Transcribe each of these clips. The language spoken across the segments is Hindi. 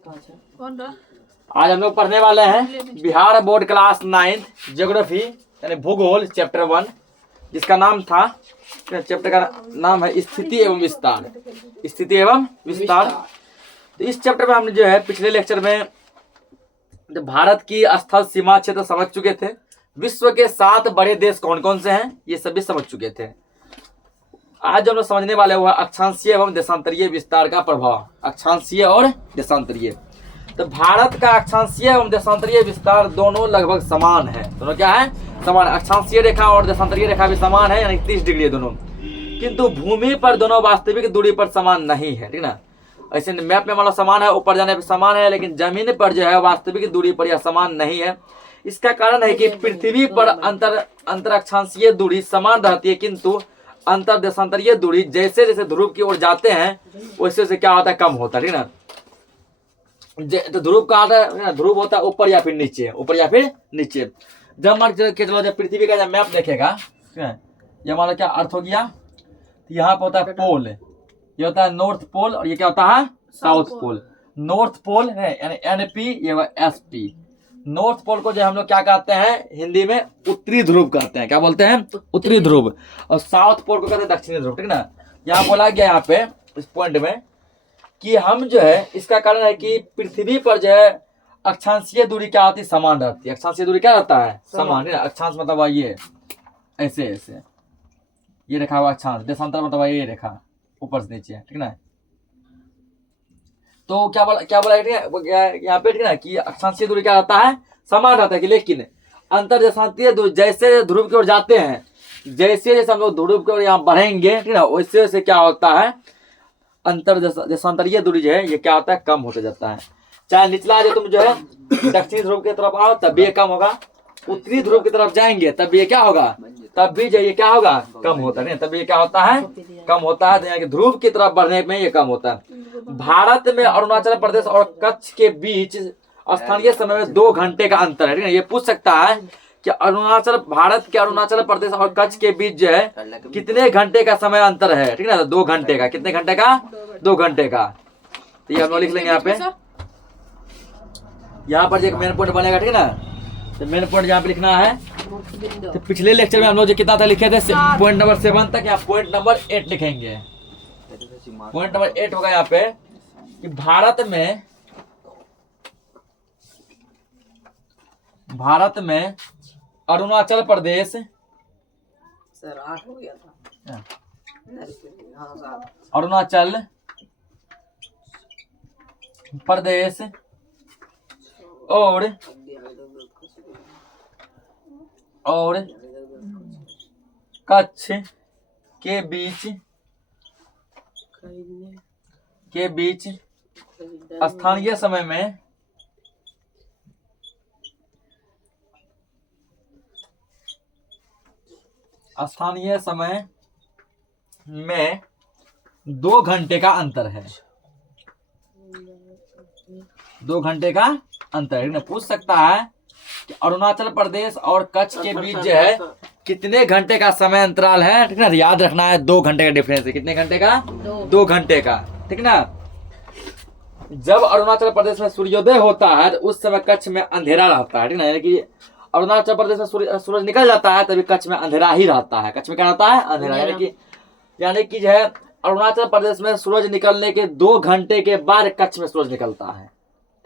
आज हम लोग पढ़ने वाले हैं बिहार बोर्ड क्लास 9 ज्योग्राफी यानी भूगोल चैप्टर 1, जिसका नाम था, चैप्टर का नाम है स्थिति एवं विस्तार। स्थिति एवं विस्तार। तो इस चैप्टर में हमने जो है पिछले लेक्चर में जो भारत की स्थल सीमा क्षेत्र समझ चुके थे। विश्व के 7 बड़े देश कौन कौन से हैं ये सभी समझ चुके थे। आज जो हम लोग समझने वाले हुआ अक्षांशीय एवं देशांतरीय विस्तार का प्रभाव। अक्षांशीय और देशांतरीय। तो भारत का अक्षांशीय एवं देशांतरीय विस्तार दोनों लगभग समान है। दोनों क्या है? समान। अक्षांशीय रेखा और देशांतरीय रेखा भी समान है, यानी 30 डिग्री दोनों। किंतु भूमि पर दोनों वास्तविक दूरी पर समान नहीं है, ठीक ना। ऐसे मैप में मतलब समान है, ऊपर जाने पर समान है, लेकिन जमीन पर जो है वास्तविक दूरी पर यह समान नहीं है। इसका कारण है कि पृथ्वी पर अंतर अक्षांशीय दूरी समान रहती है, किंतु अंतर देशांतरीय दूरी जैसे जैसे ध्रुव की ओर जाते हैं वैसे वैसे क्या होता है? कम होता है, ठीक ना। तो ध्रुव का आता है, ध्रुव होता है ऊपर या फिर नीचे, ऊपर या फिर नीचे। जब मान के चलो जब पृथ्वी का जब मैप देखेगा, ये हमारा क्या अर्थ हो गया? यहाँ पे होता है पोल, ये होता है नॉर्थ पोल, और ये क्या होता है? South pole. नॉर्थ पोल है यानी NP, ये SP। नॉर्थ पोल को जो हम लोग क्या कहते हैं हिंदी में? उत्तरी ध्रुव कहते हैं। क्या बोलते हैं? उत्तरी ध्रुव। और साउथ पोल को कहते हैं दक्षिणी ध्रुव, ठीक ना। यहाँ बोला गया यहाँ पे इस पॉइंट में कि हम जो है, इसका कारण है कि पृथ्वी पर जो है अक्षांशीय दूरी क्या होती है? समान रहती है। अक्षांशीय दूरी क्या रहता है? समान। अक्षांश मतलब ये ऐसे ऐसे ये रेखा हुआ अक्षांश। देशांतर मतलब ये रेखा ऊपर से नीचे, ठीक ना। तो क्या बोला यहाँ पे, ठीक ना, कि अक्षांशीय दूरी क्या रहता है? समान रहता है, कि लेकिन अंतर देशांतीय दूरी जैसे ध्रुव की ओर जाते हैं, जैसे जैसे हम लोग ध्रुव की ओर यहाँ बढ़ेंगे, ठीक ना, वैसे वैसे क्या होता है? अंतर देशांतरीय दूरी जो है ये क्या होता है? कम होते जाता है। चाहे निचला जो तुम जो है दक्षिणी ध्रुव की तरफ आओ तब भी ये कम होगा, उत्तरी ध्रुव की तरफ जाएंगे तब भी ये क्या होगा? तब भी जो ये क्या होगा? कम होता है। तब ये क्या होता है? कम होता है। यानी कि ध्रुव की तरफ बढ़ने में ये कम होता है। भारत में अरुणाचल प्रदेश और कच्छ के बीच स्थानीय समय में 2 घंटे का अंतर है, ठीक है। ये पूछ सकता है कि भारत के अरुणाचल प्रदेश और कच्छ के बीच जो है कितने घंटे का समय अंतर है, ठीक है ना। 2 घंटे का। कितने घंटे का? 2 घंटे का। तो ये हम लोग लिख लेंगे यहाँ पे। यहाँ पर जो एक मेन पॉइंट बनेगा, ठीक है ना। तो मेन पॉइंट यहाँ पे लिखना है। तो पिछले लेक्चर में हम लोग जो कितना था लिखे थे पॉइंट नंबर 7 तक, यहाँ पॉइंट नंबर 8 लिखेंगे। पॉइंट नंबर 8 होगा यहाँ पे कि भारत में अरुणाचल प्रदेश, सर 8 हो गया था। अरुणाचल प्रदेश और कच्छ के बीच स्थानीय समय में स्थानीय समय में 2 घंटे का अंतर है। 2 घंटे का अंतर है। पूछ सकता है कि अरुणाचल प्रदेश और कच्छ के बीच जो है कितने घंटे का समय अंतराल है, ठीक ना। याद रखना है 2 घंटे का डिफरेंस है। कितने घंटे का? 2 घंटे का, ठीक ना। जब अरुणाचल प्रदेश में सूर्योदय होता है तो उस समय कच्छ में अंधेरा रहता है, ठीक ना। यानी कि अरुणाचल प्रदेश में सूरज निकल जाता है तभी कच्छ में अंधेरा ही रहता है। कच्छ में क्या रहता है? अंधेरा। यानी कि जो है अरुणाचल प्रदेश में सूरज निकलने के 2 घंटे के बाद कच्छ में सूरज निकलता है,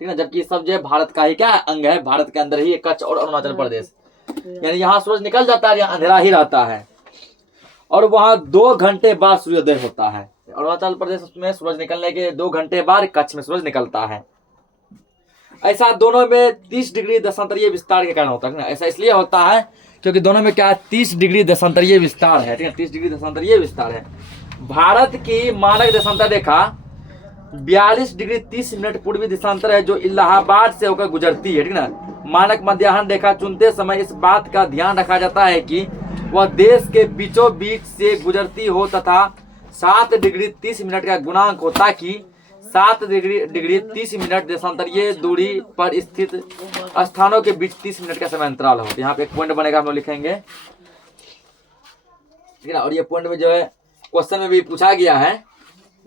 ठीक है। जबकि सब जो है भारत का ही क्या अंग है, भारत के अंदर ही कच्छ और अरुणाचल प्रदेश। यानी यहाँ सूरज निकल जाता है, यहाँ अंधेरा ही रहता है, और वहाँ 2 घंटे बाद सूर्योदय होता है। अरुणाचल प्रदेश में सूरज निकलने के 2 घंटे बाद कच्छ में सूरज निकलता है। ऐसा दोनों में 30 डिग्री देशांतरीय विस्तार के कारण होता है ना। ऐसा इसलिए होता है क्योंकि दोनों में क्या है? 30 डिग्री देशांतरीय विस्तार है, ठीक है। 30 डिग्री देशांतरीय विस्तार है। भारत की मानक देशांतर रेखा 42 डिग्री 30 मिनट पूर्वी देशांतर है, जो इलाहाबाद से होकर गुजरती है, ठीक ना। मानक मध्याह्न रेखा चुनते समय इस बात का ध्यान रखा जाता है कि वह देश के बीचों बीच से गुजरती हो तथा 7 डिग्री 30 मिनट का गुणांक हो, ताकि 7 डिग्री 30 मिनट देशांतरीय दूरी पर स्थित स्थानों के बीच 30 मिनट का समय अंतराल हो। यहाँ पे एक पॉइंट बनेगा, हम लोग लिखेंगे, ठीक है ना। और ये पॉइंट में जो है क्वेश्चन में भी पूछा गया है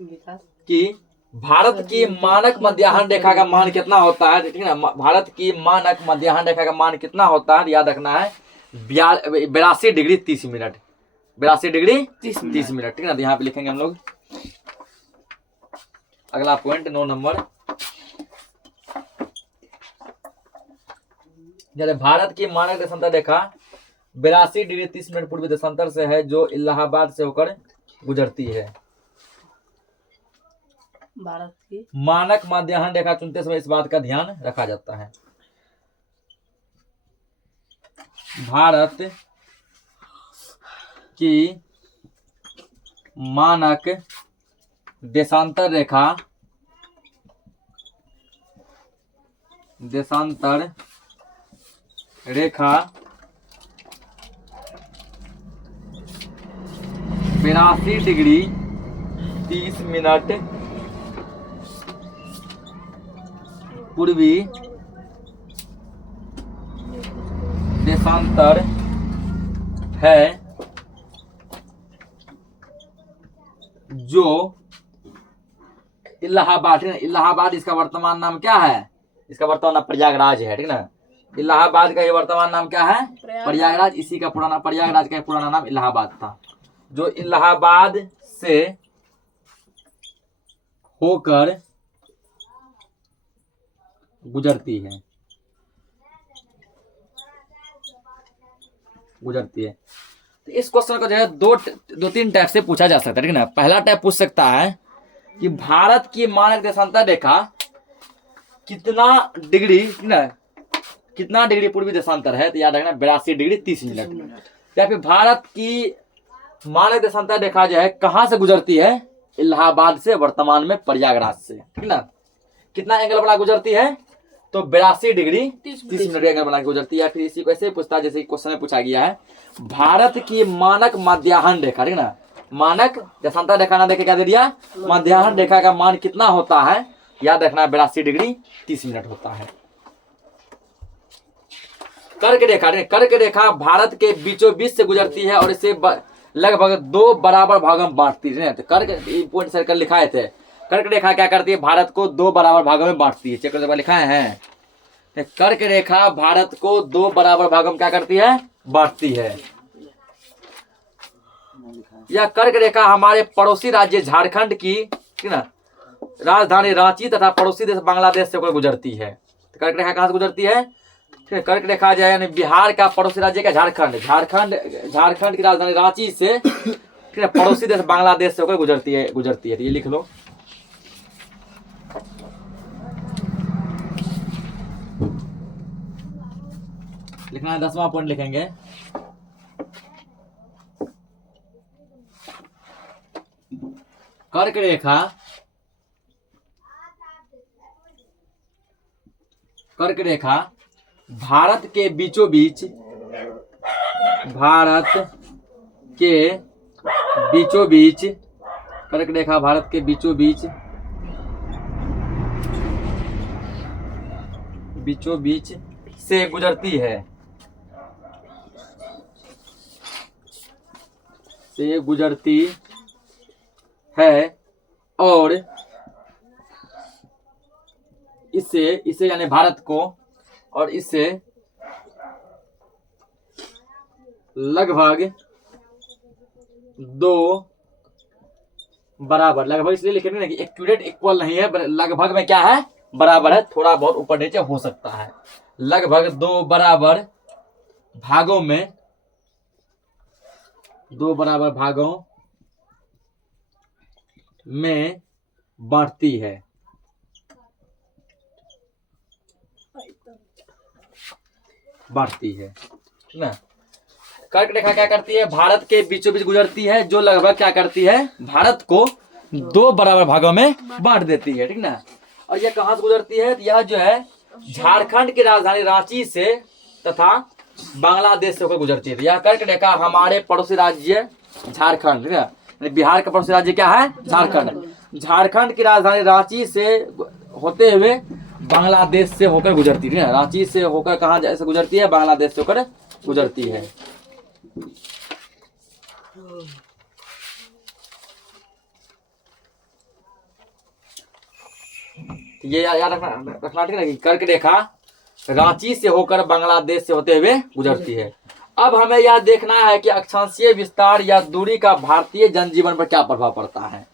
कि भारत की मानक मध्याह्न रेखा का मान कितना होता है, ठीक है ना। भारत की मानक मध्याह्न रेखा का मान कितना होता है, याद रखना है 82 डिग्री 30 मिनट, 82 डिग्री 30 मिनट, ठीक है ना। तो यहाँ पे लिखेंगे हम लोग अगला पॉइंट 9 नंबर। जैसे भारत की मानक देशांतर रेखा 82 डिग्री 30 मिनट पूर्वी देशांतर से है, जो इलाहाबाद से होकर गुजरती है। भारत की मानक मध्याह्न रेखा चुनते समय इस बात का ध्यान रखा जाता है। भारत की मानक देशांतर रेखा रेखा 82 डिग्री 30 मिनट पूर्वी देशांतर है, जो इलाहाबाद, इलाहाबाद इसका वर्तमान नाम क्या है, इसका वर्तमान नाम प्रयागराज है, ठीक ना। इलाहाबाद का ये वर्तमान नाम क्या है, प्रयागराज। इसी का पुराना प्रयागराज का पुराना नाम इलाहाबाद था, जो इलाहाबाद से होकर गुजरती है। तो इस क्वेश्चन को जो है दो तीन टाइप से पूछा जा सकता है, ठीक है ना। पहला टाइप पूछ सकता है कि भारत की मानक देशांतर रेखा कितना डिग्री, ना कितना डिग्री पूर्वी देशांतर है, तो याद रखना 82 डिग्री 30 मिनट। या फिर भारत की मानक देशांतर रेखा जो है कहां से गुजरती है, इलाहाबाद से, वर्तमान में प्रयागराज से, ठीक ना। कितना एंगल बना गुजरती है, तो 82 डिग्री 30 मिनट एंगल बना के गुजरती है। फिर इसी को ऐसे पूछता है जैसे क्वेश्चन में पूछा गया है, भारत की मानक मध्याह्न रेखा, ठीक ना। मानक देशांतर रेखा ना देखे क्या दे दिया, मध्याह्न रेखा का मान कितना होता है, याद रखना 82 डिग्री 30 मिनट होता है। कर्क रेखा भारत के बीचों बीच से गुजरती है और इसे लगभग 2 बराबर भागों में बांटती है। तो कर्क पॉइंट सर्कल लिखाए थे, कर्क रेखा क्या करती है, भारत को 2 बराबर भागों में बांटती है। चेक लिखाए हैं, कर्क रेखा भारत को 2 बराबर भागों में क्या करती है, बांटती है। यह कर्क रेखा हमारे पड़ोसी राज्य झारखंड की, ठीक ना, राजधानी रांची तथा पड़ोसी देश बांग्लादेश से गुजरती है। तो कर्क रेखा कहां से गुजरती है, कर्क रेखा जो है यानी बिहार का पड़ोसी राज्य का झारखंड की राजधानी रांची से, ठीक है, पड़ोसी देश बांग्लादेश से होकर गुजरती है। तो ये लिख लो। लिखना है 10वां पॉइंट लिखेंगे, कर्क रेखा भारत के बीचों बीच कर्क रेखा भारत के बीचों बीच से गुजरती है, और इसे यानी भारत को, और इससे लगभग 2 बराबर, लगभग इसलिए लिखे ना कि एक्यूरेट इक्वल नहीं है, लगभग में क्या है, बराबर है, थोड़ा बहुत ऊपर नीचे हो सकता है। लगभग 2 बराबर भागों में बांटती है। ना कर्क रेखा क्या करती है, भारत के बीचों बीच गुजरती है, जो लगभग क्या करती है, भारत को 2 बराबर भागों में बांट देती है, ठीक ना। और यह कहां से गुजरती है, यह जो है झारखंड की राजधानी रांची से तथा बांग्लादेश से होकर गुजरती है। यह कर्क रेखा हमारे पड़ोसी राज्य झारखंड, ठीक है, बिहार का पड़ोसी राज्य क्या है, झारखंड की राजधानी रांची से होते हुए बांग्लादेश से होकर गुजरती है। रांची से होकर कहां से गुजरती है, बांग्लादेश से होकर गुजरती है। ये याद रखना ठीक है ना कि कर्क रेखा रांची से होकर बांग्लादेश से होते हुए गुजरती है। अब हमें यह देखना है कि अक्षांशीय विस्तार या दूरी का भारतीय जनजीवन पर क्या प्रभाव पड़ता है।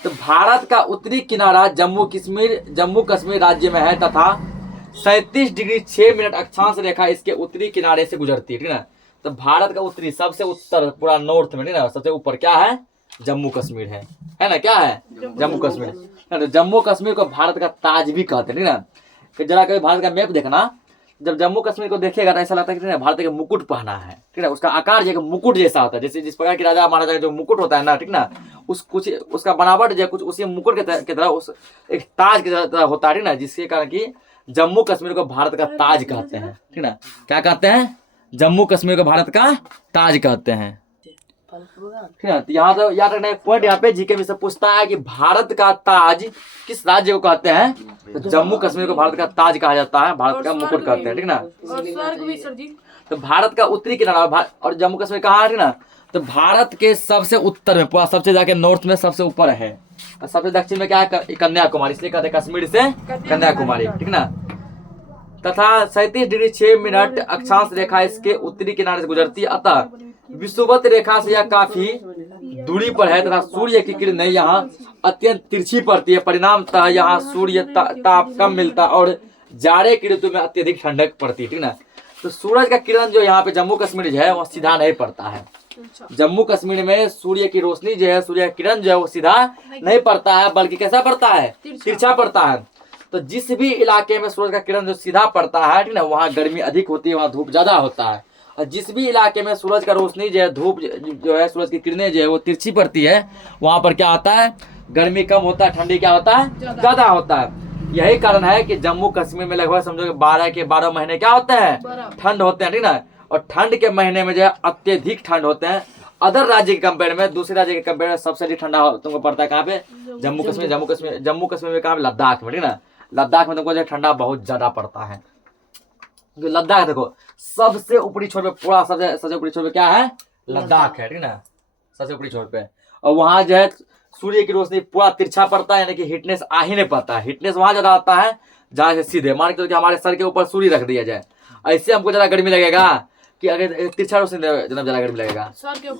तो भारत का उत्तरी किनारा जम्मू कश्मीर राज्य में है तथा 37 डिग्री 6 मिनट अक्षांश रेखा इसके उत्तरी किनारे से गुजरती है, ठीक ना। तो भारत का उत्तरी सबसे उत्तर पूरा नॉर्थ में, ठीक ना, सबसे ऊपर क्या है, जम्मू कश्मीर है ना, क्या है, जम्मू कश्मीर। तो जम्मू कश्मीर को भारत का ताज भी कहते हैं, ठीक ना। कि जरा कभी भारत का मैप देखना, जब जम्मू कश्मीर को देखेगा तो ऐसा लगता है कि भारत का मुकुट पहना है, ठीक है। उसका आकार जो मुकुट जैसा होता है, जैसे जिस प्रकार की राजा महाराजा जो मुकुट होता है ना, ठीक ना, उसका बनावट जो कुछ उसी मुकुट की तरह उस एक ताज की तरह होता है, ठीक ना। जिसके कारण कि जम्मू कश्मीर को भारत का ताज कहते हैं, ठीक ना। क्या कहते हैं, जम्मू कश्मीर को भारत का ताज कहते हैं, ठीक है। तो यहाँ तो याद रखना एक पॉइंट, यहाँ पे जीके में से पूछता है कि भारत का ताज किस राज्य को कहते हैं। तो जम्मू कश्मीर को भारत का ताज कहा जाता है, भारत का मुकुट कहते हैं, ठीक ना। तो भारत का उत्तरी किनारा और जम्मू कश्मीर कहाँ है, ठीक ना। तो भारत के सबसे उत्तर में पूरा सबसे जाके नॉर्थ में सबसे ऊपर है, और सबसे दक्षिण में क्या है, कन्याकुमारी, इसलिए कहते हैं कश्मीर से कन्याकुमारी, ठीक ना। तथा 37 डिग्री 6 मिनट अक्षांश रेखा इसके उत्तरी किनारे से गुजरती है, अतः विषुवत रेखा से यह काफी दूरी पर है तथा सूर्य की किरणें यहाँ अत्यंत तिरछी पड़ती है। परिणामतः यहाँ सूर्य ताप कम मिलता और जाड़े की ऋतु में अत्यधिक ठंडक पड़ती है, ठीक ना। तो सूरज का किरण जो यहाँ पे जम्मू कश्मीर जो है वो सीधा नहीं पड़ता है। जम्मू कश्मीर में सूर्य की रोशनी जो है, सूर्य का किरण जो है वो सीधा नहीं पड़ता है, बल्कि कैसा पड़ता है, तिरछा पड़ता है। तो जिस भी इलाके में सूरज का किरण जो सीधा पड़ता है, ठीक ना, वहाँ गर्मी अधिक होती है, वहाँ धूप ज्यादा होता है। और जिस भी इलाके में सूरज का रोशनी जो है, धूप जो है, सूरज की किरणें जो है वो तिरछी पड़ती है, वहाँ पर क्या होता है, गर्मी कम होता है, ठंडी क्या होता है, ज्यादा होता है। यही कारण है कि जम्मू कश्मीर में लगभग समझो कि 12 के 12 महीने क्या होते हैं, ठंड होते हैं, ठीक ना। और ठंड के महीने में जो है अत्यधिक ठंड होते हैं। अदर राज्य के कंपेयर में, दूसरे राज्य के कंपेयर में सबसे अधिक ठंडा तुमको पड़ता है कहाँ पे, जम्मू कश्मीर में कहाँ पे, लद्दाख में, ठीक ना। लद्दाख में तुमको जो ठंडा बहुत ज्यादा पड़ता है। लद्दाख देखो सबसे ऊपरी छोर पे, पूरा सबसे ऊपरी छोर पे क्या है, लद्दाख है, ठीक ना, सबसे ऊपरी छोर पे। और वहां जो है सूर्य की रोशनी पूरा तिरछा पड़ता है, यानी कि हिटनेस आ ही नहीं पाता है। हिटनेस वहां ज्यादा आता है जहाँ से सीधे मान के चलो कि हमारे सर के ऊपर सूर्य रख दिया जाए, ऐसे हमको ज्यादा गर्मी लगेगा कि अगर तिरछा रोशनी ज्यादा गर्मी लगेगा।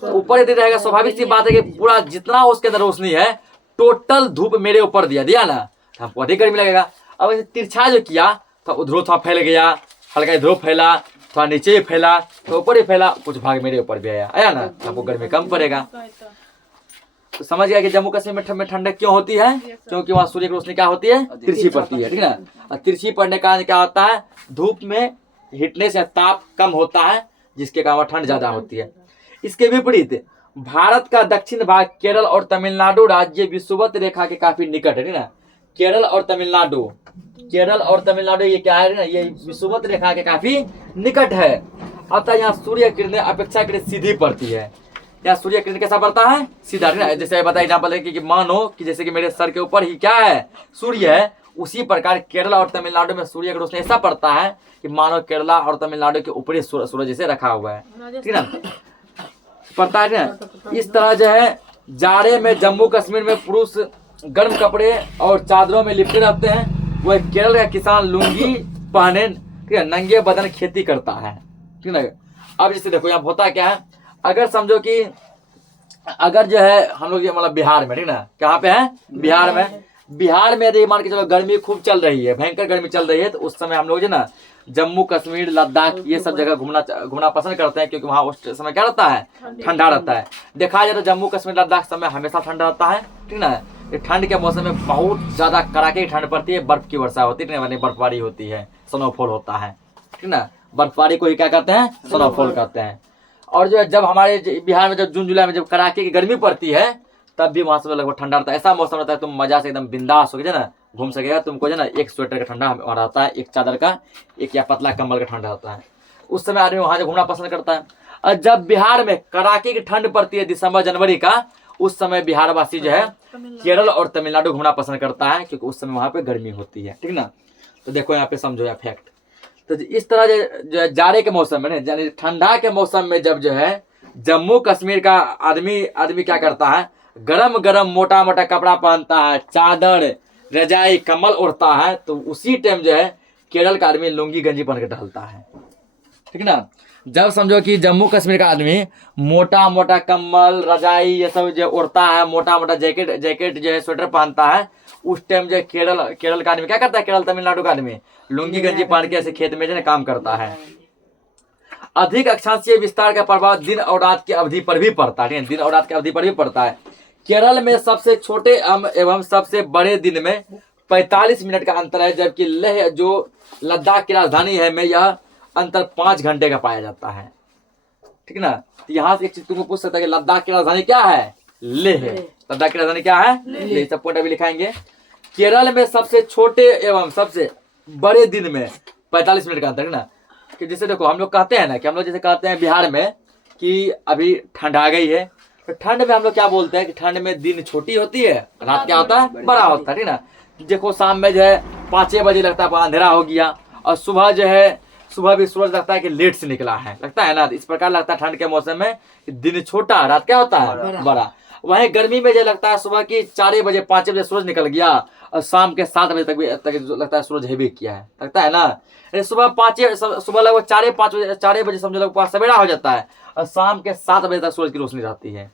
ऊपर यदि रहेगा, स्वाभाविक सी बात है कि पूरा जितना उसके अंदर रोशनी है टोटल धूप मेरे ऊपर दिया ना, हमको अधिक गर्मी लगेगा। अब तिरछा जो किया तो उधर थोड़ा फैल गया, हल्का इधर फैला, थोड़ा नीचे ही फैला, तो ऊपर ही फैला, कुछ भाग मेरे ऊपर भी आया ना, आपको गर्मी कम पड़ेगा। तो समझ गया कि जम्मू कश्मीर में ठंडक क्यों होती है, क्योंकि वहाँ सूर्य की रोशनी क्या होती है, तिरछी पड़ती है, ठीक है। और तिरछी पड़ने का क्या होता है, धूप में हिटनेस या ताप कम होता है, जिसके कारण ठंड ज्यादा होती है। इसके विपरीत भारत का दक्षिण भाग केरल और तमिलनाडु राज्य विषुवत रेखा के काफी निकट है, ठीक ना। केरल और तमिलनाडु ये क्या है ना, ये विषुवत रेखा के काफी निकट है। अतः यहाँ सूर्य किरणें अपेक्षाकृत सीधी पड़ती है। यहाँ सूर्य किरण कैसा पड़ता है, सीधा, जैसे बताया एग्जाम्पल है कि मानो कि जैसे कि मेरे सर के ऊपर ही क्या है, सूर्य है, उसी प्रकार केरला और तमिलनाडु में सूर्य की रोशनी ऐसा पड़ता है कि मानो केरला और तमिलनाडु के ऊपरी सूरज जैसे रखा हुआ है, ठीक ना, पड़ता है ना। इस तरह जो है जाड़े में जम्मू कश्मीर में पुरुष गर्म कपड़े और चादरों में लिपटे रहते हैं, वह केरल का किसान लुंगी पहने, ठीक है, नंगे बदन खेती करता है, ठीक है। अब जैसे देखो यहाँ होता क्या है, अगर समझो कि अगर जो है हम लोग ये मतलब बिहार में, ठीक ना, कहाँ पे है, बिहार में यदि मान के चलो गर्मी खूब चल रही है, भयंकर गर्मी चल रही है, तो उस समय हम लोग जो ना जम्मू कश्मीर लद्दाख ये सब जगह घूमना पसंद करते हैं, क्योंकि वहाँ उस समय क्या रहता है, ठंडा रहता है। देखा जाए तो जम्मू कश्मीर लद्दाख समय हमेशा ठंडा रहता है, ठीक ना। ठंड के मौसम में बहुत ज्यादा कड़ाके की ठंड पड़ती है, बर्फ की वर्षा होती है, बर्फबारी होती है, स्नोफॉल होता है, ठीक ना। बर्फबारी को ही क्या कहते हैं, स्नोफॉल कहते हैं। और जो है जब हमारे बिहार में जब जून जुलाई में जब कड़ाके की गर्मी पड़ती है, तब भी वहां से लगभग ठंडा रहता है। ऐसा मौसम रहता है तुम मजा से एकदम बिंदास हो गए ना, घूम सकेगा। तुमको जो ना एक स्वेटर का ठंडा रहता है, एक चादर का, एक या पतला कंबल का ठंडा रहता है। उस समय आदमी वहां से घूमना पसंद करता है। और जब बिहार में कड़ाके की ठंड पड़ती है दिसंबर जनवरी का, उस समय बिहार वासी जो है केरल और तमिलनाडु घूमना पसंद करता है, क्योंकि उस समय वहां पे गर्मी होती है, ठीक ना। तो देखो यहाँ पे समझो या फैक्ट। तो इस तरह जो जाड़े के मौसम में, यानी ठंडा के मौसम में जब जो है जम्मू कश्मीर का आदमी क्या करता है, गरम गरम मोटा मोटा कपड़ा पहनता है, चादर रजाई कम्बल ओढ़ता है तो उसी टाइम जो है केरल का आदमी लुंगी गंजी पहन के टहलता है, ठीक ना। जब समझो कि जम्मू कश्मीर का आदमी मोटा मोटा कम्बल रजाई ये सब जो ओढ़ता है, मोटा मोटा जैकेट जो है स्वेटर पहनता है, उस टाइम जो है केरल का आदमी क्या करता है, केरल तमिलनाडु का आदमी लुंगी गंजी पहन के ऐसे खेत में जो है काम करता है। अधिक अक्षांशीय विस्तार का प्रभाव दिन और रात की अवधि पर भी पड़ता है, दिन और रात की अवधि पर भी पड़ता है। केरल में सबसे छोटे एवं सबसे बड़े दिन में 45 मिनट का अंतर है, जबकि लेह जो लद्दाख की राजधानी है में यह अंतर 5 घंटे का पाया जाता है, ठीक ना। तो यहाँ से एक चीज तुमको पूछ सकता है कि लद्दाख की राजधानी क्या है, लेह। लद्दाख की राजधानी क्या है, लेह। सब पॉइंट अभी लिखाएंगे। केरल में सबसे छोटे एवं सबसे बड़े दिन में 45 मिनट का अंतर, है ना। कि जैसे देखो हम लोग कहते हैं ना कि हम लोग जैसे कहते हैं बिहार में कि अभी ठंड आ गई है, तो ठंड में हम लोग क्या बोलते हैं कि ठंड में दिन छोटी होती है, रात क्या होता है, बड़ा होता है, ठीक ना। देखो शाम में जो है 5 बजे लगता है अंधेरा हो गया, और सुबह जो है सुबह भी सूरज लगता है कि लेट से निकला है, लगता है ना। इस प्रकार लगता है ठंड के मौसम में दिन छोटा, रात क्या होता है, बड़ा। वहीं गर्मी में जो लगता है सुबह की 4 बजे 5 बजे सूरज निकल गया, और शाम के 7 बजे तक लगता है सूरज हेवी किया है, लगता है ना। सुबह लगभग 4 बजे समझो लगभग सवेरा हो जाता है, और शाम के 7 बजे तक सूरज की रोशनी रहती है।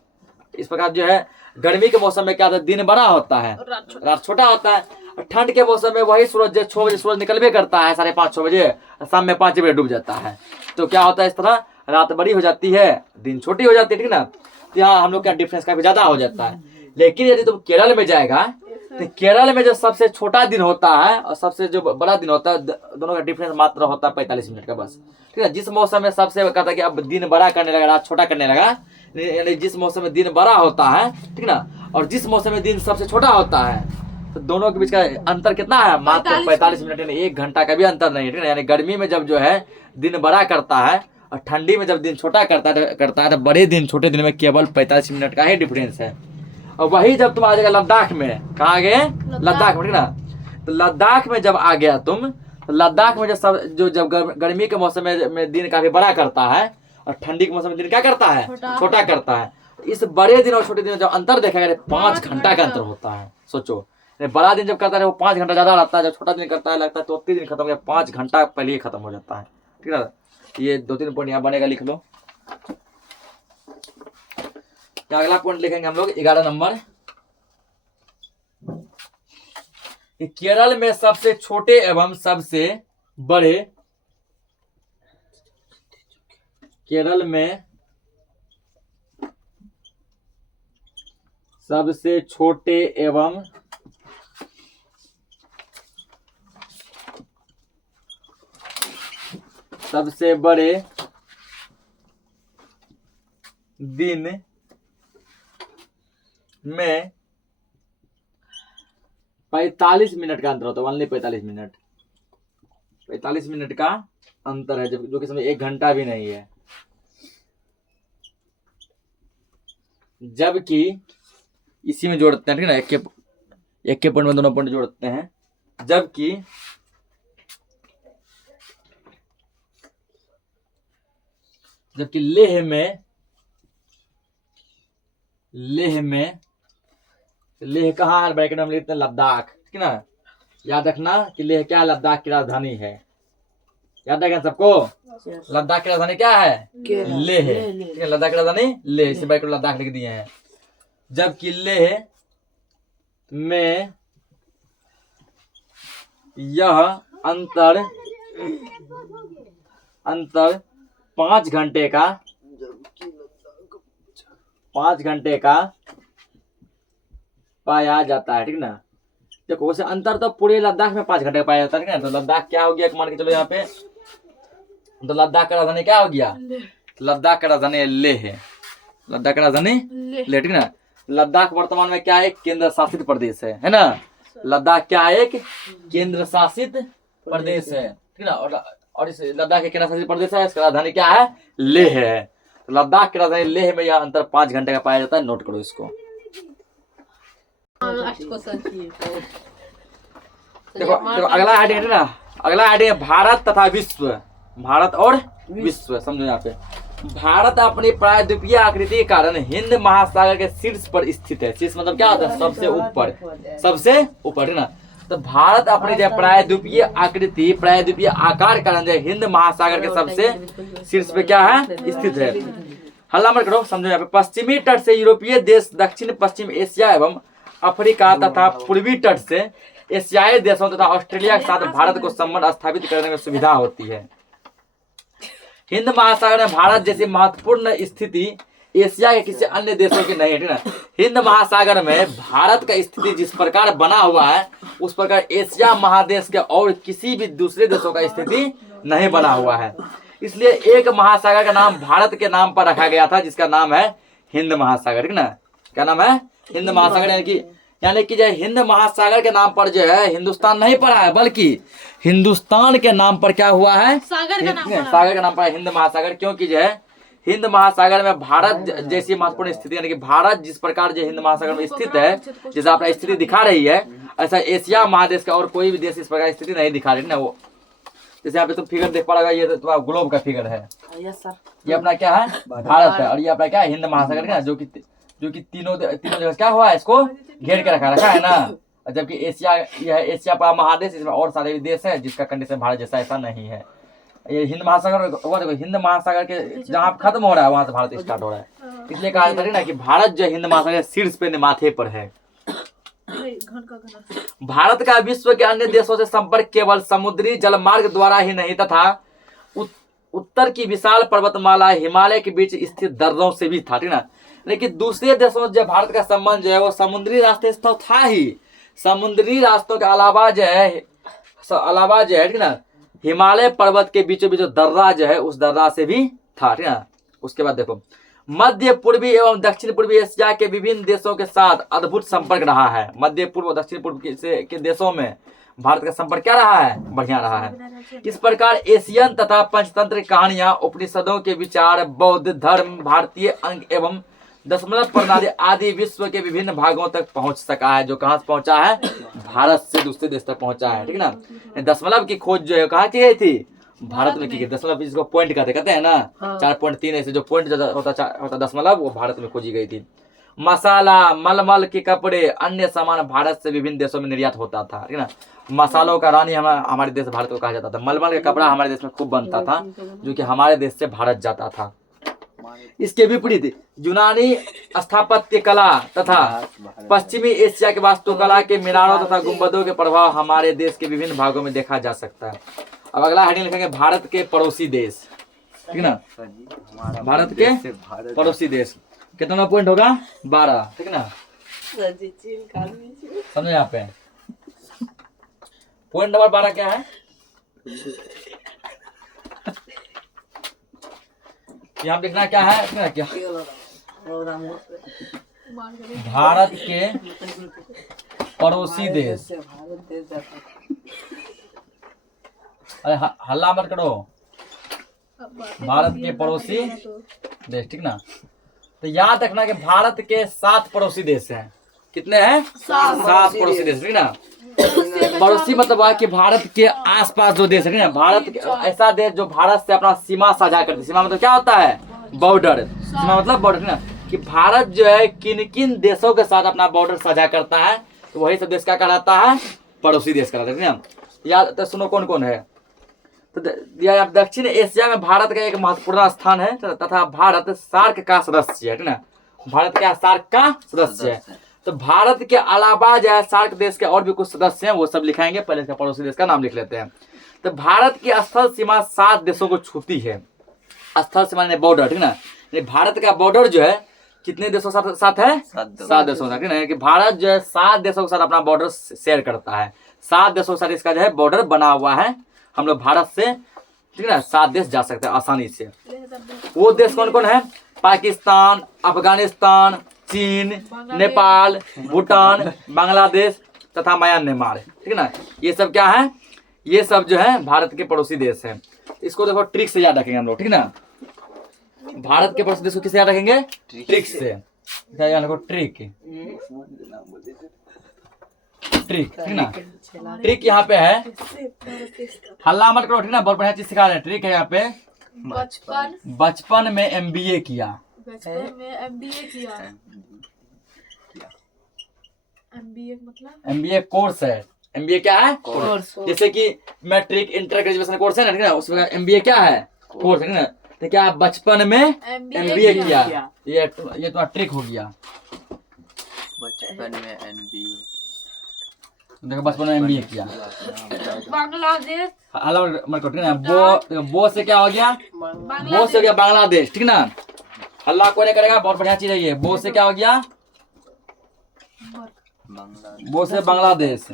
इस प्रकार जो है गर्मी के मौसम में क्या होता है, दिन बड़ा होता है, रात छोटा होता है। ठंड के मौसम में वही सूरज 6 बजे सूरज निकलबे करता है, 5:30-6 बजे, शाम में 5 बजे डूब जाता है। तो क्या होता है, इस तरह रात बड़ी हो जाती है, दिन छोटी हो जाती है, ठीक ना। तो यहाँ हम लोग का डिफरेंस काफी ज्यादा हो जाता है। लेकिन यदि तुम केरल में जाएगा तो केरल में जो सबसे छोटा दिन होता है और सबसे जो बड़ा दिन होता है, दोनों का डिफरेंस मात्र होता है 45 मिनट का बस, ठीक है। जिस मौसम में सबसे कहता है कि अब दिन बड़ा करने लगा, रात छोटा करने लगा, यानी जिस मौसम में दिन बड़ा होता है, ठीक ना, और जिस मौसम में दिन सबसे छोटा होता है, तो दोनों के बीच का अंतर कितना है, मात्र 45 मिनट, यानी 1 घंटा का भी अंतर नहीं है, ठीक है। यानी गर्मी में जब जो है दिन बड़ा करता है और ठंडी में जब दिन छोटा करता है तो बड़े दिन छोटे दिन में केवल 45 मिनट का ही डिफरेंस है। और वही जब तुम आ जाएगा लद्दाख में, कहाँ आ गए, लद्दाख में, ठीक ना। तो लद्दाख में जब आ गया तुम, तो लद्दाख में जब गर्मी के मौसम में दिन काफी बड़ा करता है और ठंडी के मौसम में दिन क्या करता है, छोटा करता है। इस बड़े दिन और छोटे दिन में जब अंतर देखा 5 घंटा का अंतर होता है। सोचो, बड़ा दिन जब करता है वो 5 घंटा ज्यादा रहता है, जब छोटा दिन करता है लगता है तो उतने दिन खत्म हो गया, 5 घंटा पहले ही खत्म हो जाता है, ठीक है। ये 2-3 पॉइंट यहाँ बनेगा, लिख लो। अगला पॉइंट लिखेंगे हम लोग 11 नंबर। केरल में सबसे छोटे एवं सबसे बड़े, केरल में सबसे छोटे एवं सबसे बड़े दिन में 45 मिनट का अंतर होता है, ओनली 45 मिनट, 45 मिनट का अंतर है, जो कि समय 1 घंटा भी नहीं है। जबकि इसी में जोड़ते हैं, ठीक है ना, एक के पॉइंट में दोनों पॉइंट जोड़ते हैं। जबकि लेह कहाँ है, ब्रैकेट में लिखते हैं लद्दाख, ठीक ना। याद रखना कि लेह क्या, लद्दाख की राजधानी है, याद रखें सबको। लद्दाख की राजधानी क्या है, लेह, ठीक है। लद्दाख की राजधानी लेह, इसे ब्रैकेट लद्दाख लिख दिए हैं। जबकि लेह में यह अंतर 5 घंटे का पाया जाता है, ठीक ना। देखो वैसे अंतर तो पूरे लद्दाख में 5 घंटे का पाया जाता है, ठीक है। तो लद्दाख क्या हो गया, मान के चलो यहाँ पे, तो लद्दाख का राजधानी क्या हो गया, लद्दाख का राजधानी लेह है, लद्दाख का राजधानी लेह, ठीक ना। लद्दाख वर्तमान में क्या है, केंद्र शासित प्रदेश है ना। लद्दाख क्या है, एक केंद्र शासित प्रदेश है, ठीक ना। और इस लद्दाख के केंद्र शासित प्रदेश है, इसका राजधानी क्या है, लेह है। तो लद्दाख की राजधानी लेह में यह अंतर 5 घंटे का पाया जाता है, नोट करो इसको। देखो अगला हेडिंग है ना, अगला हेडिंग है भारत तथा विश्व, भारत और विश्व। समझो यहाँ पे, भारत अपनी प्रायद्वीपीय आकृति के कारण हिंद महासागर के शीर्ष पर स्थित है। शीर्ष मतलब क्या होता है, सबसे ऊपर, सबसे ऊपर, है ना। तो भारत अपनी जो प्रायद्वीपीय आकृति, प्रायद्वीपीय आकार कारण जो हिंद महासागर के सबसे शीर्ष पे क्या है, स्थित है। हल्ला मत करो, समझो यहाँ पे। पश्चिमी तट से यूरोपीय देश, दक्षिण पश्चिम एशिया एवं अफ्रीका तथा पूर्वी तट से एशियाई देशों तथा ऑस्ट्रेलिया के साथ भारत को संबंध स्थापित करने में सुविधा होती है। हिंद महासागर में भारत जैसी महत्वपूर्ण स्थिति एशिया के किसी अन्य देशों की नहीं है, ठीक ना। हिंद महासागर में भारत का स्थिति जिस प्रकार बना हुआ है उस प्रकार एशिया महादेश के और किसी भी दूसरे देशों का स्थिति नहीं बना हुआ है। इसलिए एक महासागर का नाम भारत के नाम पर रखा गया था जिसका नाम है हिंद महासागर, ठीक ना। क्या नाम है, हिंद महासागर। यानी कि जो हिंद महासागर के नाम पर जो है हिंदुस्तान नहीं पड़ा है, बल्कि हिंदुस्तान के नाम पर क्या हुआ है, सागर का नाम पर हिंद महासागर। क्योंकि जो है हिंद महासागर में भारत जैसी महत्वपूर्ण स्थिति, यानी कि भारत जिस प्रकार जो हिंद महासागर में स्थित है, जैसा अपना स्थिति दिखा रही है, ऐसा एशिया महादेश का और कोई भी देश इस प्रकार स्थिति नहीं दिखा रही ना। वो जैसे यहाँ पे तुम फिगर देख पा रहे, ये तुम्हारा ग्लोब का फिगर है, ये अपना क्या है, भारत है, और ये अपना क्या है, हिंद महासागर का, जो कि तीनों जगह क्या हुआ है, इसको घेर के रखा है ना। जबकि एशिया, यह है एशिया का महादेश, इसमें और सारे भी देश है जिसका कंडीशन भारत जैसा ऐसा नहीं है। ये हिंद महासागर, वो देखो हिंद महासागर के जहाँ खत्म हो रहा है वहां से भारत स्टार्ट हो रहा है। इसलिए कहा जाता है ना कि भारत जो हिंद महासागर शीर्ष पे माथे पर है। भारत का विश्व के अन्य देशों से संपर्क केवल समुद्री जलमार्ग द्वारा ही नहीं तथा उत्तर की विशाल पर्वतमाला हिमालय के बीच स्थित दर्रों से भी था, ठीक ना। लेकिन दूसरे देशों से भारत का संबंध जो है वो समुद्री रास्ते से तो था ही, समुद्री रास्तों के अलावा जो है ठीक ना, हिमालय पर्वत के बीचों बीच दर्रा जो है उस दर्रा से भी था, ठीक ना। उसके बाद देखो, मध्य पूर्वी एवं दक्षिण पूर्वी एशिया के विभिन्न देशों के साथ अद्भुत संपर्क रहा है। मध्य पूर्व और दक्षिण पूर्व के देशों में भारत का संपर्क क्या रहा है, बढ़िया रहा है। इस प्रकार एशियन तथा पंचतंत्र कहानियां, उपनिषदों के विचार, बौद्ध धर्म, भारतीय अंक एवं दशमलव प्रणाली आदि विश्व के विभिन्न भागों तक पहुंच सका है। जो कहां से पहुंचा है, भारत से दूसरे देश तक पहुंचा है, ठीक ना। दशमलव की खोज जो है कहाँ की गई थी, भारत में की गई। दशमलव जिसको पॉइंट कहते हैं ना, 4.3 ऐसे जो पॉइंट होता दशमलव, वो भारत में खोजी गई थी। मसाला, मलमल के कपड़े, अन्य सामान भारत से विभिन्न देशों में निर्यात होता था, ठीक ना। मसालों का रानी हमारे देश भारत को कहा जाता था। मलमल का कपड़ा हमारे देश में खूब बनता था, जो कि हमारे देश से भारत जाता था। इसके विपरीत यूनानी स्थापत्य कला तथा पश्चिमी एशिया के वास्तुकला के मीनारों तथा गुंबदों के प्रभाव हमारे देश के विभिन्न भागों में देखा जा सकता है। अब अगला हेडिंग लिखेंगे भारत के पड़ोसी देश, ठीक ना। भारत के पड़ोसी देश कितना पॉइंट होगा, 12, ठीक ना। समझे यहाँ पे पॉइंट नंबर 12 क्या है, यहाँ लिखना क्या है, क्या भारत के पड़ोसी देश। अरे हल्ला मत करो, भारत के पड़ोसी देश, ठीक ना। तो याद रखना कि भारत के 7 पड़ोसी देश हैं। कितने हैं, 7 पड़ोसी देश, ठीक ना। पड़ोसी मतलब कि भारत के आसपास जो देश है ना, भारत के ऐसा देश जो भारत से अपना सीमा साझा करते। सीमा मतलब क्या होता है, बॉर्डर। सीमा मतलब बॉर्डर ना, कि भारत जो है किन किन देशों के साथ अपना बॉर्डर साझा करता है, तो वही सब देश का कहलाता है, पड़ोसी देश कहलाता है। याद तो सुनो कौन कौन है। तो दक्षिण एशिया में भारत का एक महत्वपूर्ण स्थान है तथा भारत सार्क का सदस्य है, ठीक ना। भारत क्या सार्क का सदस्य है। तो भारत के अलावा जो है सार्क देश के और भी कुछ सदस्य हैं, वो सब लिखाएंगे। पहले इसका पड़ोसी देश का नाम लिख लेते हैं। तो भारत की स्थल सीमा 7 देशों को छूती है। स्थल सीमा यानी बॉर्डर, ठीक ना। भारत का बॉर्डर जो है कितने देशों के साथ है, 7 देशों के साथ, कि भारत जो है 7 देशों के साथ अपना बॉर्डर शेयर करता है। 7 देशों के साथ इसका जो है बॉर्डर बना हुआ है। हम लोग भारत से, ठीक ना, 7 देश जा सकते हैं आसानी से। वो देश कौन कौन है, पाकिस्तान, अफगानिस्तान, चीन, नेपाल, भूटान, बांग्लादेश तथा म्यांमार, ठीक ना। ये सब क्या है, ये सब जो है भारत के पड़ोसी देश हैं। इसको देखो ट्रिक से याद रखेंगे हम लोग, ठीक ना। भारत के पड़ोसी देश को किसे याद रखेंगे, ट्रिक से। ट्रिक, ट्रिक, ठीक ना। ट्रिक यहाँ पे है, हल्ला मत करो, ठीक ना। बहुत बढ़िया चीज सिखा रहे हैं। ट्रिक है यहाँ पे, बचपन में MBA किया, बचपन में MBA किया। MBA मतलब MBA कोर्स है, MBA क्या है? कोर्स। जैसे कि मैट्रिक, इंटर, ग्रेजुएशन कोर्स है ना, ठीक है ना, उसमें MBA क्या है? कोर्स है ना। तो क्या बचपन में MBA किया, ये तो ट्रिक हो गया। बचपन में MBA, देखो बचपन में MBA किया। बांग्लादेश, अलग मत करो, ठीक है ना। वो से क्या हो गया? वो से हो गया बांग्लादेश, ठीक ना। अल्लाह कोई नहीं करेगा, बहुत बढ़िया चीज है ये। वो से क्या हो गया? बांग्लादेश, वो से बांग्लादेश।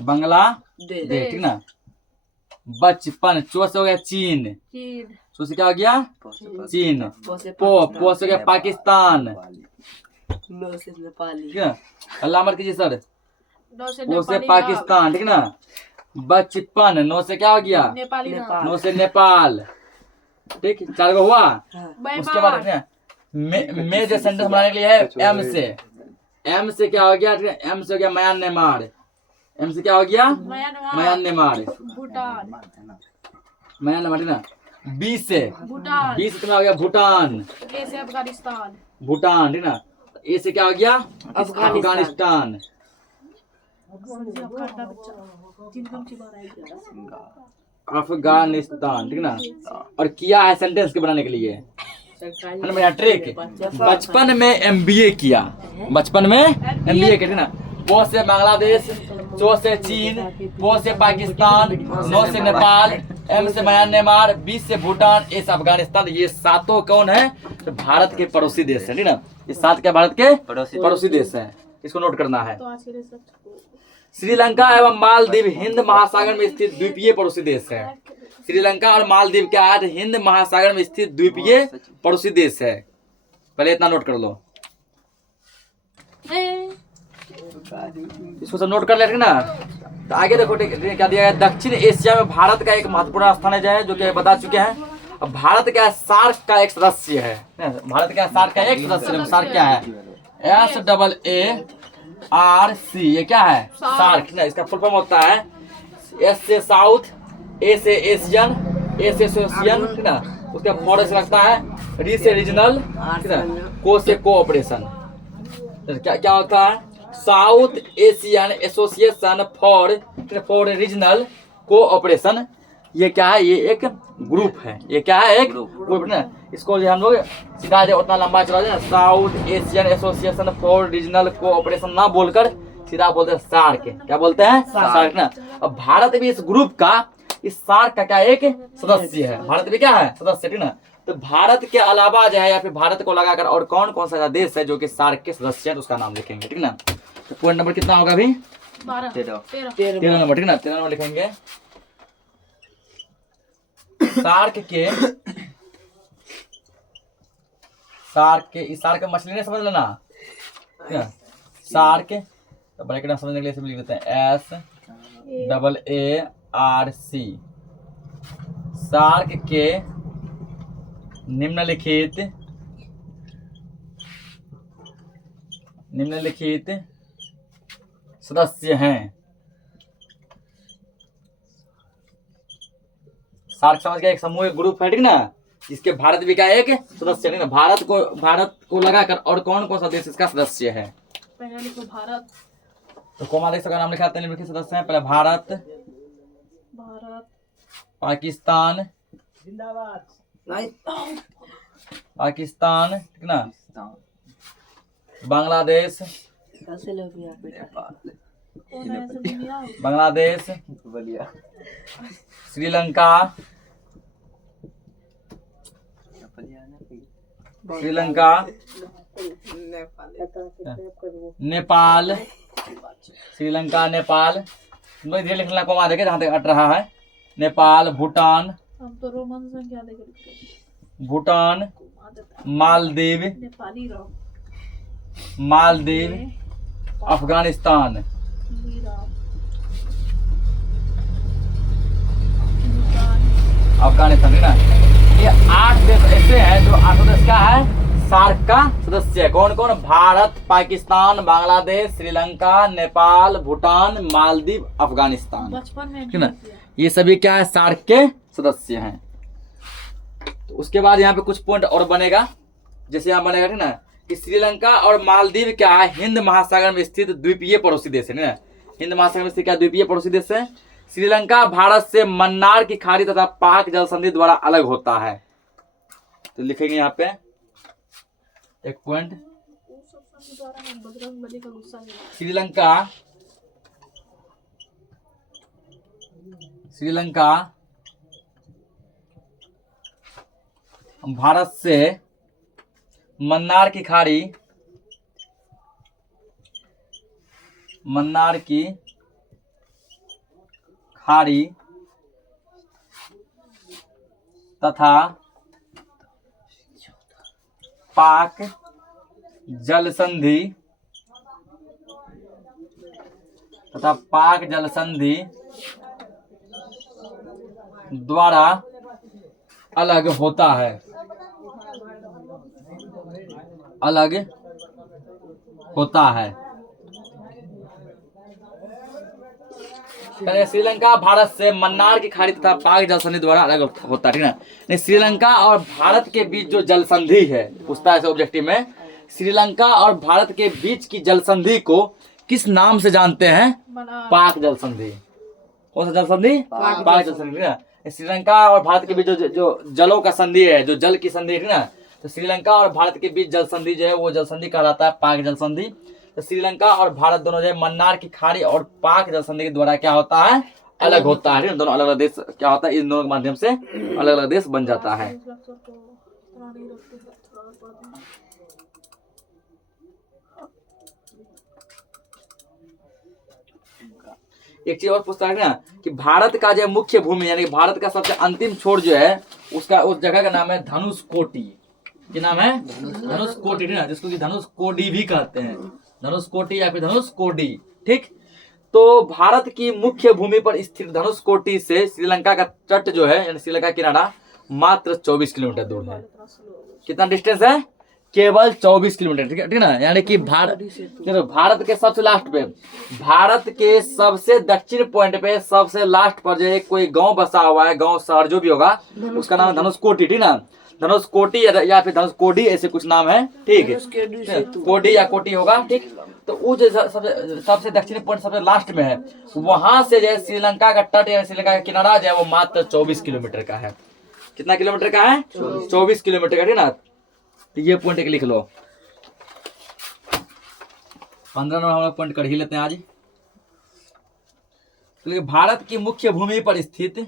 बांग्लादेश, ठीक ना। बचपन, चो से हो गया चीन, चो से क्या हो गया? चीन। पो से हो गया पाकिस्तान, नो से नेपाली, ठीक है। अल्लाह मत कीजिए सर। पो से पाकिस्तान, ठीक ना। बचपन, नो से क्या हो गया? नो से नेपाल, ठीक। 4 गो हुआ। उसके बाद देखिए, में जो सेंटेंस बनाने के लिए है एम से। एम से क्या हो गया? एम से हो गया म्यांमार। एम से क्या हो गया? म्यांमार, म्यांमार, ठीक ना। बी से कितना हो गया? भूटान, भूटान, ठीक ना। ए से क्या हो गया? अफगानिस्तान। अफगानिस्तान, ठीक ना। और किया है सेंटेंस के बनाने के लिए है ना मेरा ट्रिक। बचपन में MBA किया, बचपन में MBA किया, ठीक ना। वो से बांग्लादेश, चो से चीन, वो से पाकिस्तान, नो से नेपाल, एम से म्यांमार, बी से भूटान, ए से अफगानिस्तान। ये सातों कौन है? तो भारत के पड़ोसी देश है, ठीक ना। ये 7 क्या भारत के पड़ोसी देश है, इसको नोट करना है। श्रीलंका एवं मालदीव हिंद महासागर में स्थित द्वीपीय पड़ोसी देश है। श्रीलंका और मालदीव क्या है? हिंद महासागर में स्थित द्वीपीय पड़ोसी देश है। पहले इतना नोट कर लो, इसको सब नोट कर ले, ठीक ना। तो आगे देखो क्या दिया है? दक्षिण एशिया में भारत का एक महत्वपूर्ण स्थान है, जो कि बता चुके हैं। अब भारत क्या है? सार्क का एक सदस्य है। भारत क्या है? सार्क का एक सदस्य है। सार्क क्या है? SAARC, ये क्या है? सार्क ना। इसका फुल फॉर्म होता है S से साउथ, A से एशियन, A से एसोसिएशन, ठीक ना। उसके फॉर से लगता है, री से रीजनल, ठीक ना, को से कोऑपरेशन। क्या क्या होता है? South Asian association for regional cooperation. ये क्या है? ये एक ग्रुप है। ये क्या है? एक ग्रुप ना। इसको जो हम लोग सीधा जो उतना लंबा चला जाए, south Asian association for regional cooperation ना बोलकर सीधा बोलते हैं सार्क। क्या बोलते हैं? सार्क ना। अब भारत भी इस ग्रुप का, इस सार्क का क्या एक सदस्य है। भारत भी क्या है? सदस्य, ठीक ना। तो भारत के अलावा जो है, या फिर भारत को लगाकर और कौन कौन सा देश है जो कि सार्क के सदस्य है, तो उसका नाम लिखेंगे, ठीक ना। तो पॉइंट नंबर कितना होगा अभी? 13 नंबर, ठीक ना। 13 नंबर लिखेंगे। सार्क के इस सार्क का मछली नहीं समझ लेना, सार्क। तो ब्रैकेट में समझने के लिए सब लिख देते हैं SAARC। सार्क के निम्नलिखित सदस्य हैं। सार्क समझ के एक समूह ग्रुप है, ठीक ना, जिसके भारत भी क्या एक सदस्य है ना। भारत को लगाकर और कौन कौन सा देश इसका सदस्य है? पहले लिखो भारत, तो कोमा देश का नाम लिखाते हैं। निम्नलिखित सदस्य हैं, पहले भारत, पाकिस्तान, पाकिस्तान, ठीक ना, बांग्लादेश, बांग्लादेश, श्रीलंका, श्रीलंका, नेपाल, श्रीलंका, नेपाल। धीरे लिखना, कोमा देखे जहाँ तक अट रहा है। नेपाल, भूटान, हम तो रोमन संख्या देके लिखते हैं। भूटान, मालदीव, नेपाली रहो, मालदीव, अफगानिस्तान, अफगानिस्तान, ठीक ना। ये 8 देश ऐसे हैं जो 8 देश क्या है? सार्क का सदस्य है। कौन कौन? भारत, पाकिस्तान, बांग्लादेश, श्रीलंका, नेपाल, भूटान, मालदीव, अफगानिस्तान, बचपन में ठीक ना। ये सभी क्या है? सार्क के सदस्य हैं। तो उसके बाद यहाँ पे कुछ पॉइंट और बनेगा। जैसे यहाँ बनेगा, ठीक ना, कि श्रीलंका और मालदीव क्या है, हिंद महासागर में स्थित द्वीपीय पड़ोसी देश है ना। हिंद महासागर में स्थित क्या द्वीपीय पड़ोसी देश है। श्रीलंका भारत से मन्नार की खाड़ी तथा पाक जल संधि द्वारा अलग होता है। तो लिखेंगे यहाँ पे एक पॉइंट, बजरंग बली का गुस्सा है। श्रीलंका भारत से मन्नार की खाड़ी तथा पाक जल संधि द्वारा अलग होता है। पहले श्रीलंका भारत से मन्नार की खाड़ी तथा पाक जल संधि द्वारा अलग होता है, ठीक ना। श्रीलंका और भारत के बीच जो जल संधि है, पूछता है ऑब्जेक्टिव में, श्रीलंका और भारत के बीच की जल संधि को किस नाम से जानते हैं? पाक जल संधि। कौन सा जल संधि? पाक जल संधि ना। श्रीलंका और भारत के बीच जो जलों का संधि है, जो जल की संधि है ना, तो श्रीलंका और भारत के बीच जल संधि जो है वो जल संधि कहलाता है पाक जल संधि। तो श्रीलंका और भारत दोनों जो है मन्नार की खाड़ी और पाक जल संधि के द्वारा क्या होता है? अलग होता है। दोनों अलग अलग देश क्या होता है, इन दोनों के माध्यम से अलग अलग देश बन जाता है। एक चीज और पूछता है ना कि भारत का जो मुख्य भूमि यानी भारत का सबसे अंतिम छोर जो है उसका उस जगह का नाम है धनुषकोटी। क्या नाम है? धनुषकोटी ना, जिसको कि धनुषकोडी भी कहते हैं, धनुषकोटी या फिर धनुषकोडी। ठीक, तो भारत की मुख्य भूमि पर स्थित धनुषकोटी से श्रीलंका का तट जो है यानी श्रीलंका किनारा मात्र 24 किलोमीटर दूर है। कितना डिस्टेंस है? केवल 24 किलोमीटर। ठीक है ना, यानी कि भारत के सबसे लास्ट पे, भारत के सबसे दक्षिण पॉइंट पे सबसे लास्ट पर जो कोई गांव बसा हुआ है, गांव शहर जो भी होगा उसका नाम है धनुषकोटी। ठीक ना, धनुषकोटी या फिर धनुषकोडी ऐसे कुछ नाम है। ठीक है, कोडी या कोटी होगा। ठीक, तो वो जो सबसे दक्षिणी पॉइंट सबसे लास्ट में है, वहां से जो श्रीलंका का तट या श्रीलंका का किनारा जो है वो मात्र 24 किलोमीटर का है। कितना किलोमीटर का है? 24 किलोमीटर का। ठीक ना, तो ये पॉइंट एक लिख लो। 15 नंबर हम लोग पॉइंट कर ही लेते हैं आज। तो भारत की मुख्य भूमि पर स्थित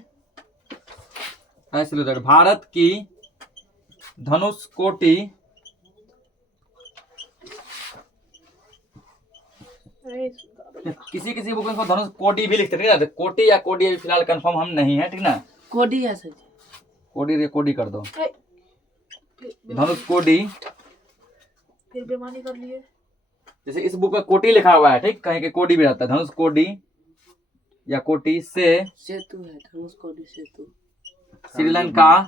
भारत की धनुषकोटी किसी बुक में धनुषकोटी भी लिखते हैं, कोटी या कोडी फिलहाल कंफर्म हम नहीं है। ठीक ना, कोडी है सर, कोडी कर दो, धनुषकोडी। फिर बेमानी कर लिए, जैसे इस बुक में कोटी लिखा हुआ है, ठीक, कहीं के कोडी भी रहता है। धनुषकोडी या कोटी से सेतु है, धनुषकोडी सेतु। श्रीलंका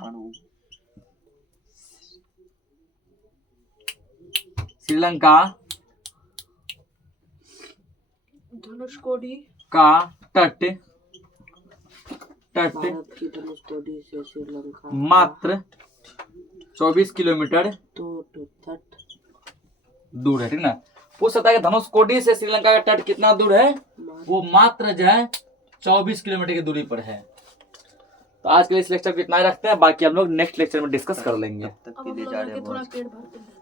धनुषकोडी का तट धनुषकोडी से श्रीलंका मात्र 24 किलोमीटर दूर है। ठीक ना, पूछ सकता है कि धनुषकोडी से श्रीलंका का तट कितना दूर है? वो मात्र जो है 24 किलोमीटर की दूरी पर है। तो आज के लिए इस लेक्चर को इतना ही रखते हैं, बाकी हम लोग नेक्स्ट लेक्चर में डिस्कस कर लेंगे। अब हम लोग थोड़ा पेट भरते हैं।